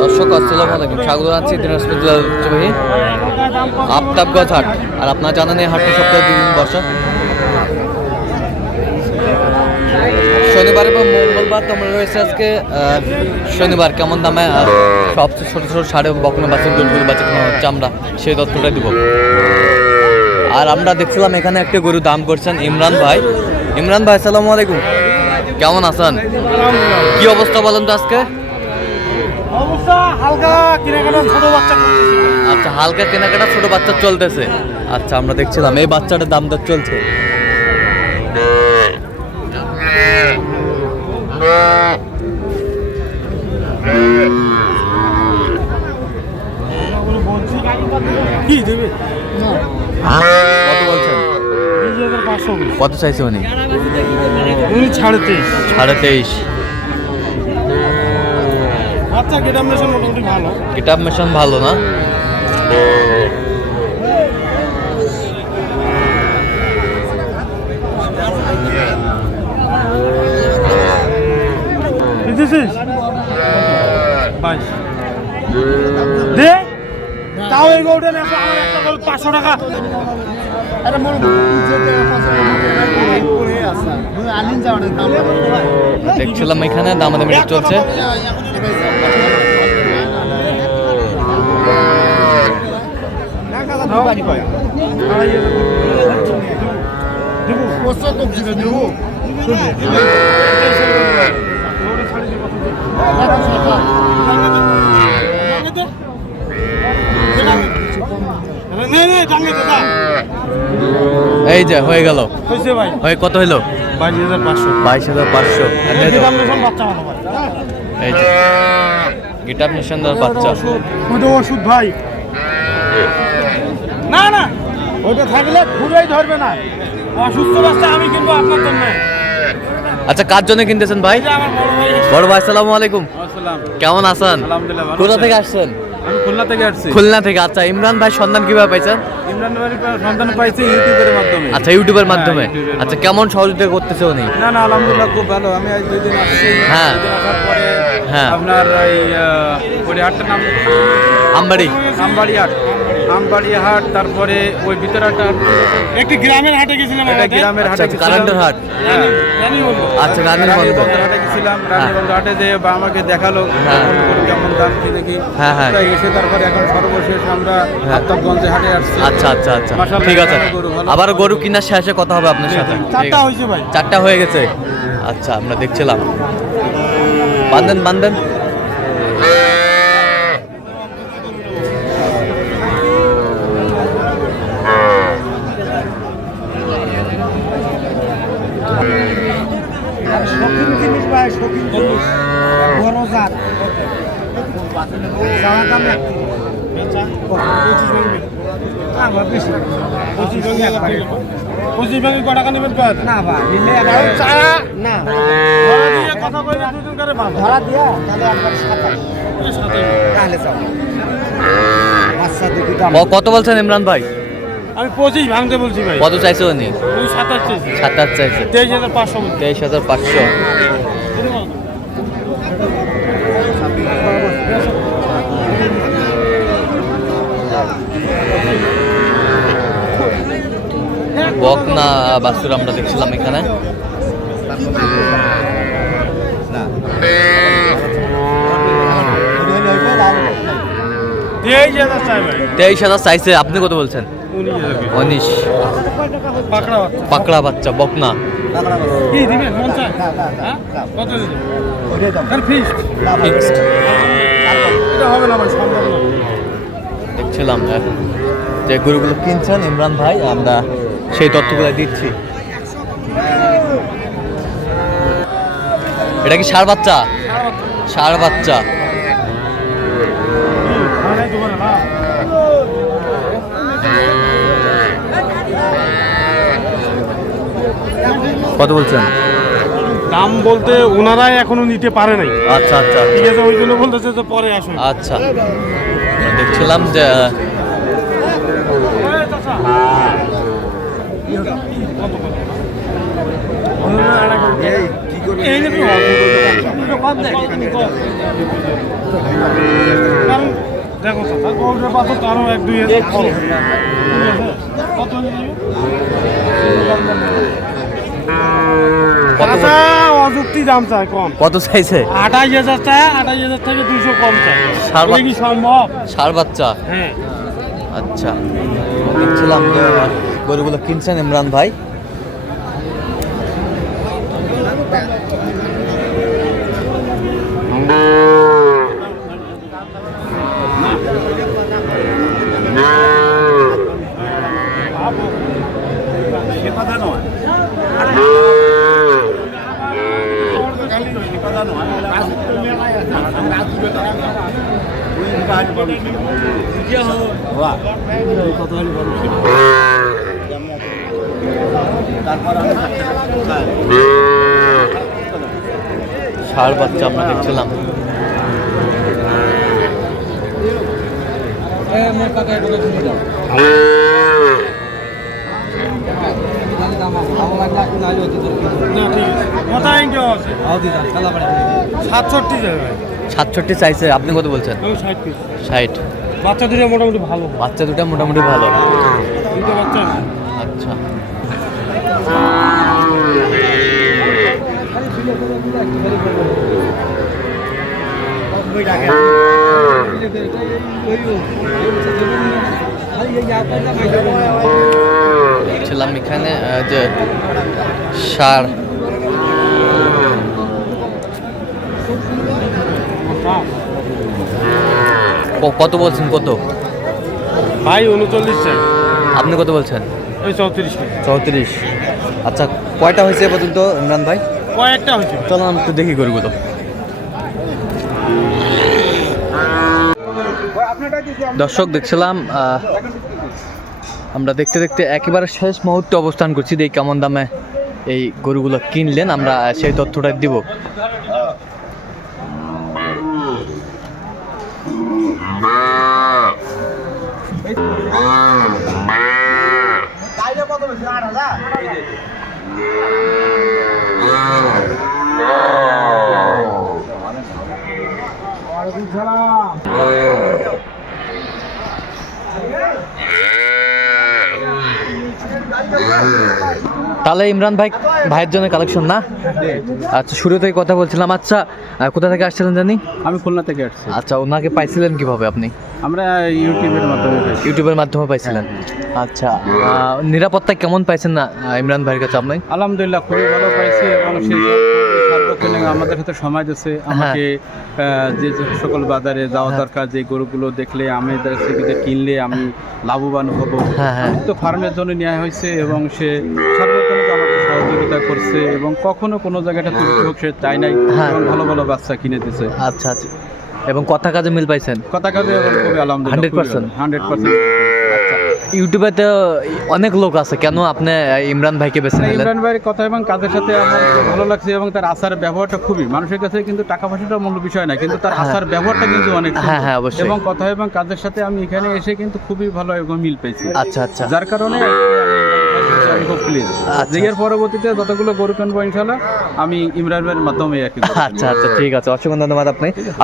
দর্শক আসসালামু আলাইকুম, স্বাগত জানাচ্ছি দিনাজপুর জেলার ঐতিহ্যবাহী আফতাবগঞ্জ হাট। আর আপনারা জানেন এই হাটটি সপ্তাহে 2 দিন বসে, শনিবার এবং মঙ্গলবার। তোমরা রয়েছে আজকে শনিবার কেমন দামে সবচেয়ে ছোটো ছোটো সাড়ে বকনা বাছুর গরুগুলো বাচ্চা কেনা হচ্ছে, আমরা সেই তথ্যটাই দিব। আর আমরা দেখছিলাম এখানে একটা গরু দাম করছেন ইমরান ভাই। ইমরান ভাই আসসালামু আলাইকুম, কেমন আছেন? কি অবস্থা বলেন তো আজকে? আচ্ছা, হালকা কেনাকাটা ছোট বাচ্চা চলতেছে। আচ্ছা, আমরা দেখছিলাম এই বাচ্চাটার দাম দর চলছে। কত বলছেন? কত চাইছে উনি? 23.5। আচ্ছা, গেটআপ মেশিন মোটামুটি ভালো। গেটআপ মেশিন ভালো না? দে তাও এই গরুটা নেছো আমার একটা গরু 500 টাকা। আরে মনে দেখছিলাম এখানে দামাদামি চলছে। এই যে হয়ে গেল, হয়ে কত হইলো? 22,500। এই যে গিটার মিশন বাচ্চা। ওষুধ ভাই না না, ওইটা থাকলে ঘুরেই ধরবে না। অসুস্থ বাচ্চা আমি কিনবো আপনার জন্য। আচ্ছা, কার জন্য কিনতেছেন ভাই? বড় ভাই আসসালামু আলাইকুম, কেমন আছেন? কোথা থেকে আসছেন? আমি খুলনা থেকে আসছি। খুলনা থেকে। আচ্ছা, ইমরান ভাই সন্ধান কিভাবে পাইছেন? ইমরান ভাই সন্ধান পাইছি ইউটিউবের মাধ্যমে। আচ্ছা, ইউটিউবের মাধ্যমে। আচ্ছা, কেমন সহযোগিতা করতেছে উনি? না না, আলহামদুলিল্লাহ খুব ভালো। আমি আজ 2 দিন আসছি। হ্যাঁ। 2 দিন আসার পরে আপনার এই হাটটার নাম আমবাড়ি হাট। আমবাড়ি হাট, তারপরে ওই ভিতরে একটি গ্রামের হাটে গেছিলাম। এটা গ্রামের হাটে কারেন্টের হাট। আচ্ছা, রানীগঞ্জ হাটে গেছিলাম। রানীগঞ্জ হাটে যে আমাকে দেখালো কেমন দাম কি দেখি। হ্যাঁ হ্যাঁ। এসে তারপরে এখন সর্বশেষ আমরা আফতাবগঞ্জে হাটে আসছি। আচ্ছা আচ্ছা আচ্ছা, ঠিক আছে। আবার গরু কিনার শেষে কথা হবে আপনার সাথে। 4টা হয়েছে ভাই, 4টা হয়ে গেছে। আচ্ছা, আমরা দেখছিলাম। বান্ধেন জিনিস ভাই, শৌখিন জিনিস, বড় জাত। যাওয়ার দাম রাখতে 25 ভাঙি ক টাকা নেবেন? না ভাই, না কথা বলে 2 দিন করে ধরা দিয়া তাহলে একবার 27 তাহলে যাও। আচ্ছা, দেখি দাম কত বলছেন ইমরান ভাই? আমি 25 ভাঙতে বলছি ভাই। কত চাইছে উনি? 27 চাইছি। 27 চাইছে। 23,500। 23,500। বকনা বাছুর আমরা দেখছিলাম এখানে। 23,000 চাইছে। আপনি কত বলছেন? 19। পাকড়া বাচ্চা বকনা। দেখছিলাম যে গরুগুলো কিনছেন ইমরান ভাই, আমরা সেই তথ্যগুলো দিচ্ছি। এটা কি ষাঁড় বাচ্চা? ষাঁড় বাচ্চা। কত বলছেন? দাম বলতে ওনারাই এখনো নিতে পারে নাই। আচ্ছা আচ্ছা, ঠিক আছে, ওই জন্য বলতেছে যে পরে আসুন। আচ্ছা, দেখছিলাম যে কত এই যে কারণ দেখো স্যার গরুর পাশে তো আরো 1-2 কত আচ্ছা অযুক্তি দাম চাই কম কত চাইছে? 28,000 চাই, 28,000 থেকে 200 কম চাই। এটা কি সম্ভব? ষাঁড় বাচ্চা। হ্যাঁ আচ্ছা, দেখছিলাম যে গরুগুলো কিনছেন ইমরান ভাই। ষাঁড় বাচ্চা আমরা দেখছিলাম। কথা ইনকে আছে 67 যাবে ভাই। 67 চাইছে, আপনি কত বলছেন? 60 পিস 60। বাচ্চা দুটো মোটামুটি ভালো, বাচ্চা দুটা মোটামুটি ভালো। দুটো বাচ্চা। আচ্ছা, দেখছিলাম এখানে যে ষাঁড়। কত বলছেন? কত ভাই 39 চাই। আপনি কত বলছেন? ওই 34 34। আচ্ছা, কয়টা হয়েছে এ পর্যন্ত ইমরান ভাই? কয়েকটা হয়েছে। চলো আমি একটু দেখি গরুগুলো। দর্শক দেখছিলাম আমরা দেখতে দেখতে একেবারে শেষ মুহূর্তে অবস্থান করছি। দেখি কেমন দামে এই গরুগুলো কিনলেন, আমরা সেই তথ্যটা দিব। তাহলে ইমরান ভাই ভাইয়ের জন্য কালেকশন না? আচ্ছা, শুরু থেকে কথা বলছিলাম। আচ্ছা, কোথা থেকে আসছিলেন জানি? আমি খুলনা থেকে আসছি। আচ্ছা, ওনাকে পাইছিলেন কিভাবে আপনি? আমরা ইউটিউবের মাধ্যমে পেয়েছি। ইউটিউবের মাধ্যমে পাইছিলেন। আচ্ছা, নিরাপত্তা কেমন পাইছেন না ইমরান ভাইয়ের কাছে আপনি? আলহামদুলিল্লাহ খুবই ভালো পাইছি এবং সেই সার্বক্ষণিক আমাদের সাথে সময় দিচ্ছে আমাকে যে যে সকল বাজারে যাওয়া দরকার, যে গরুগুলো দেখলে আমি সেগুলো কিনলে আমি লাভবান হব। হ্যাঁ, হ্যাঁ। তো ফার্মের জন্য নেওয়া হয়েছে এবং সে সার্বক্ষণিক আমাকে সহযোগিতা করছে এবং কখনো কোনো জায়গাটা ত্রুটি হোক সে চাই নাই এবং ভালো ভালো বাচ্চা কিনে দিছে। আচ্ছা আচ্ছা, এবং কথা কাজে মিল পাইছেন? কথা কাজে এবং খুবই আলহামদুলিল্লাহ 100%? 100%। ইউটিউবে তো অনেক লোক আছে, কেন আপনি ইমরান ভাইকে বেছে নিলেন? ইমরান ভাইয়ের কথা এবং কাজের সাথে আমার খুব ভালো লাগছে এবং তার আচার ব্যবহারটা খুবই, মানুষের কাছে কিন্তু টাকা পয়সাটা মূল বিষয় না, কিন্তু তার আচার ব্যবহারটা কিন্তু অনেক সুন্দর। হ্যাঁ, অবশ্যই। এবং কথা এবং কাজের সাথে আমি এখানে এসে কিন্তু খুবই ভালো এবং মিল পেয়েছি। আচ্ছা আচ্ছা, যার কারণে আমি খুব প্লিজ যে এর পরবর্তীতে যতগুলো গরু কিনবো ইনশাল্লাহ আমি ইমরান ভাইয়ের মাধ্যমে আর কি। আচ্ছা আচ্ছা, ঠিক আছে, অসংখ্য ধন্যবাদ।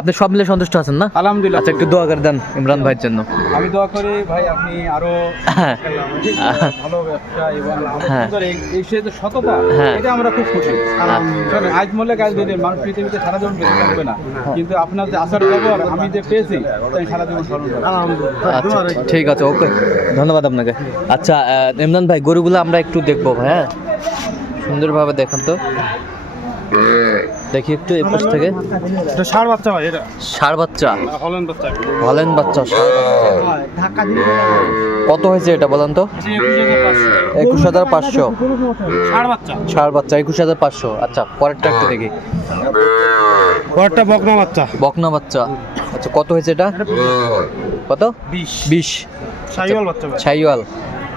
আপনি সব মিলে সন্তুষ্ট আছেন না? আলহামদুলিল্লাহ। আচ্ছা, একটু দোয়া করে দেন ইমরান ভাইয়ের জন্য। আমি দোয়া করি ভাই আপনি আরো হ্যাঁ। ভালো ব্যবসা এবং হ্যাঁ। এই সে যে সততা, হ্যাঁ। এটা আমরা খুব খুশি। শোনেন, আজ মূল্যে কাজ দিলে মানুষ পৃথিবীতে সারা জীবন বেঁচে থাকবে না, কিন্তু আপনার যে আচার ব্যবহার আমি যে পেয়েছি তাই সারা জীবন স্মরণ করবো। আচ্ছা, ঠিক আছে, ওকে, ধন্যবাদ আপনাকে। আচ্ছা, ইমরান ভাই গরুগুলো আমরা একটু দেখবো ভাই। হ্যাঁ, সুন্দরভাবে দেখান তো, দেখি একটু এই পাশ থেকে। এটা ষাঁড় বাচ্চা ভাই, এটা ষাঁড় বাচ্চা, হল্যান্ড বাচ্চা। হল্যান্ড বাচ্চা, ষাঁড় বাচ্চা। কত হয়েছে এটা বলেন তো? 21,500। ষাঁড় বাচ্চা, ষাঁড় বাচ্চা 21,500। আচ্ছা, পরেরটা একটু দেখি। বড়টা বকনা বাচ্চা। বকনা বাচ্চা। আচ্ছা, কত হয়েছে এটা? কত? 20। শাহিওয়াল বাচ্চা ভাই। ছাইওয়াল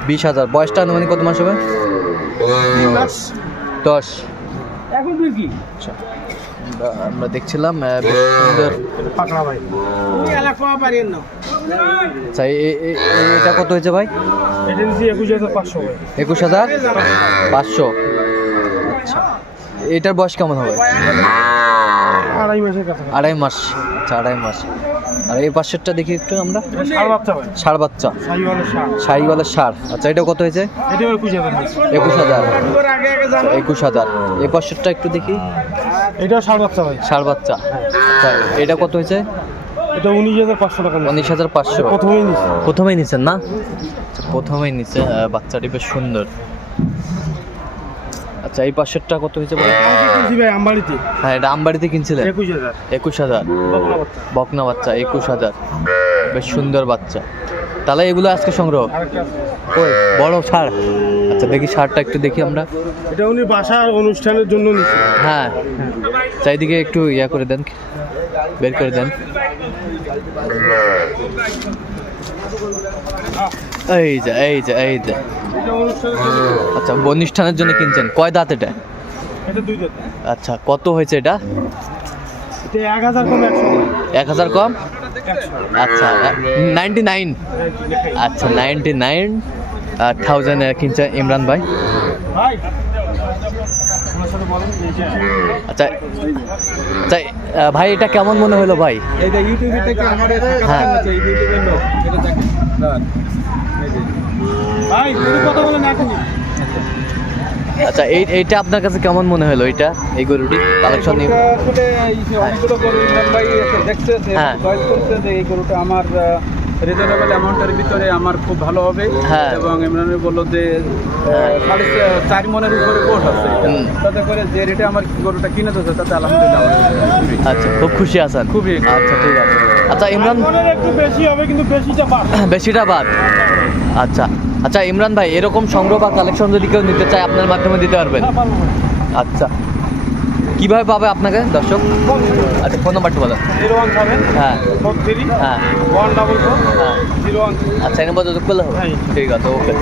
20,000। বয়সটা আনুমানিক কত মাস হবে? 10। এখন কি আচ্ছা, আমরা দেখছিলাম বেশ সুন্দর পাকড়া ভাই। ওই এলাকা পারেন না। আচ্ছা, এটা কত হয়েছে ভাই? এজেন্সি 21,500 ভাই। 21,500। আচ্ছা, এটার বয়স কেমন হবে? 2.5 মাসের কাছে। 2.5 মাস। আচ্ছা 2.5 মাস। আর এই পাশেরটা দেখি একটু আমরা। ষাঁড় বাচ্চা ভাই। ষাঁড় বাচ্চা, শাহিওয়ালের ষাঁড়। শাহিওয়ালের ষাঁড়। আচ্ছা এটা কত হয়েছে? এটা 21,000 হয়েছে। 21,000। আগে আগে জানো। 21,000। এই পাশেরটা একটু দেখি। এটা ষাঁড় বাচ্চা ভাই। ষাঁড় বাচ্চা। আচ্ছা এটা কত হয়েছে? এটা 19,500 টাকা নিচ্ছে। 19,500। প্রথমেই নিচ্ছে। প্রথমেই নিচ্ছেন না? আচ্ছা প্রথমেই নিচ্ছে। বাচ্চাটি বেশ সুন্দর। আচ্ছা এই পাশেরটা কত হয়েছে বলো? কালকে কিনছি ভাই আমবাড়িতে। হ্যাঁ এটা আমবাড়িতে কিনছিলেন? 21,000। 21,000। বকনা বাচ্চা। বকনা বাচ্চা 21,000। বেশ সুন্দর বাচ্চা। তাহলে এগুলো আজকে সংগ্রহ। আরেকটা আছে। ওই বড় ষাঁড়। আচ্ছা দেখি ষাঁড়টা একটু দেখি আমরা। এটা উনি বাসার অনুষ্ঠানের জন্য নিচ্ছে। হ্যাঁ চারিদিকে একটু ইয়া করে দেন, বের করে দেন। এই যে এই যে এই যে। এটা অনুষ্ঠানের জন্য। আচ্ছা অনুষ্ঠানের জন্য কিনছেন। কয় দাঁত এটা? এটা 2 দাঁত। আচ্ছা কত হয়েছে এটা? এটা 1,000 কম 100। 1,000 কম 100। আচ্ছা 99। আচ্ছা 99,000 কিনছে ইমরান ভাই। ভাই আমার সাথে বলেন এই যে আচ্ছা আচ্ছা ভাই এটা কেমন মনে হলো ভাই? এইটা ইউটিউবে থেকে আমার হ্যাঁ। এই ইউটিউবের লোক এটা দেখেন ভাই তুমি কথা বলেন এখনই। আচ্ছা এইটা আপনার কাছে কেমন মনে হলো? এটা এই গরুটি কালেকশন নিয়ে আসলে অনেকগুলো গরু ইমরান ভাই দেখছে যে হ্যাঁ। চয়েস করছে যে এই গরুটা আমার রিজনেবল অ্যামাউন্টের ভিতরে আমার খুব ভালো হবে হ্যাঁ। এবং ইমরান ভাই বললো যে 4.5 মনের উপরে কোর্স আছে হুম। তাতে করে যে রেটে আমার গরুটা কিনে দিচ্ছে তাতে আলহামদুলিল্লাহ আমার খুশি। আচ্ছা খুব খুশি আছেন? খুবই। আচ্ছা ঠিক আছে। আচ্ছা ইমরান মনের একটু বেশি হবে কিন্তু বেশিটা পার। বেশিটা বাদ। আচ্ছা আচ্ছা ইমরান ভাই এরকম সংগ্রহ বা কালেকশন যদি কেউ নিতে চায় আপনার মাধ্যমে দিতে পারবেন? হ্যাঁ পারবো ভাই। আচ্ছা কিভাবে পাবে আপনাকে দর্শক? আচ্ছা ফোন নাম্বারটা বলেন। 017 হ্যাঁ 43 হ্যাঁ 144 হ্যাঁ। 01। আচ্ছা এই নাম্বার যোগাযোগ করলে হবে? হ্যাঁ। ঠিক আছে ওকে।